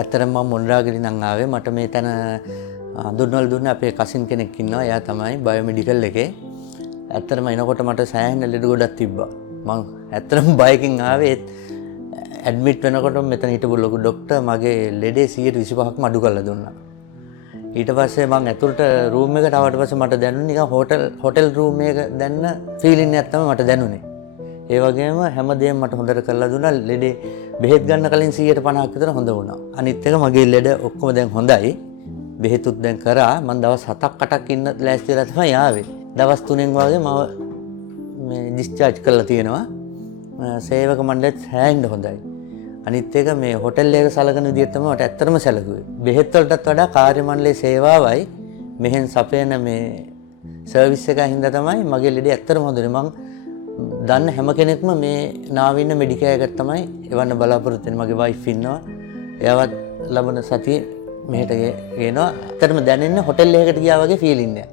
ඇත්තටම මම මොණරාගලි නම් ආවේ. මට මේ තැන හඳුන්වලා දුන්නේ අපේ කසින් කෙනෙක් ඉන්නවා. එයා තමයි බයෝමෙඩිකල් එකේ. ඇත්තටම එනකොට මට සෑහෙන ලෙඩ ගොඩක් තිබ්බා. මං ඇත්තටම බයකින් ආවේ. ඇඩ්මිට් වෙනකොට මෙතන හිටපු ලොකු ડોක්ටර් මගේ ලෙඩේ 125%ක්ම අඩු කරලා දුන්නා. ඊට පස්සේ මං ඇතුළට රූම් එකට ආවට පස්සේ මට දැනුනේ නිකන් හෝටල් රූම් එකක දැන්න ෆීලිං එකක් තමයි මට දැනුනේ. ඒ වගේම හැමදේම මට හොඳට කරලා දුන්නා. ලෙඩේ බෙහෙත් ගන්න කලින් 150ක් විතර හොඳ වුණා. අනිත් එක මගේ ලෙඩ ඔක්කොම දැන් හොඳයි. බෙහෙතුත් දැන් කරා. මං දවස් 7ක් 8ක් ඉන්න ලෑස්ති වෙලා තමයි ආවේ. දවස් 3න් වගේ මම මේ ඩිස්චාර්ජ් කරලා තියෙනවා. සේවක මණ්ඩලෙත් හැංගින්න හොඳයි. අනිත් එක මේ හොටෙල් එක සලකන විදිහට තමයි මට ඇත්තටම සැලකුවේ. බෙහෙත් වලටත් වඩා කාර්ය මණ්ඩලයේ සේවාවයි මෙහෙන් සපයන මේ සර්විස් එක හින්දා තමයි මගේ ලෙඩේ ඇත්තටම හොඳනේ. මං දන්න හැම කෙනෙක්ම මේ නාවේ ඉන්න මෙඩිකේර් එකට තමයි එවන්න බලාපොරොත්තු වෙන්නේ. මගේ වයිෆ් ඉන්නවා. එයාවත් ලබන සතියේ මෙහෙට ගේනවා. ඇත්තටම දැනෙන්නේ හොටෙල් එකකට ගියා වගේ ෆීලිං එකක්.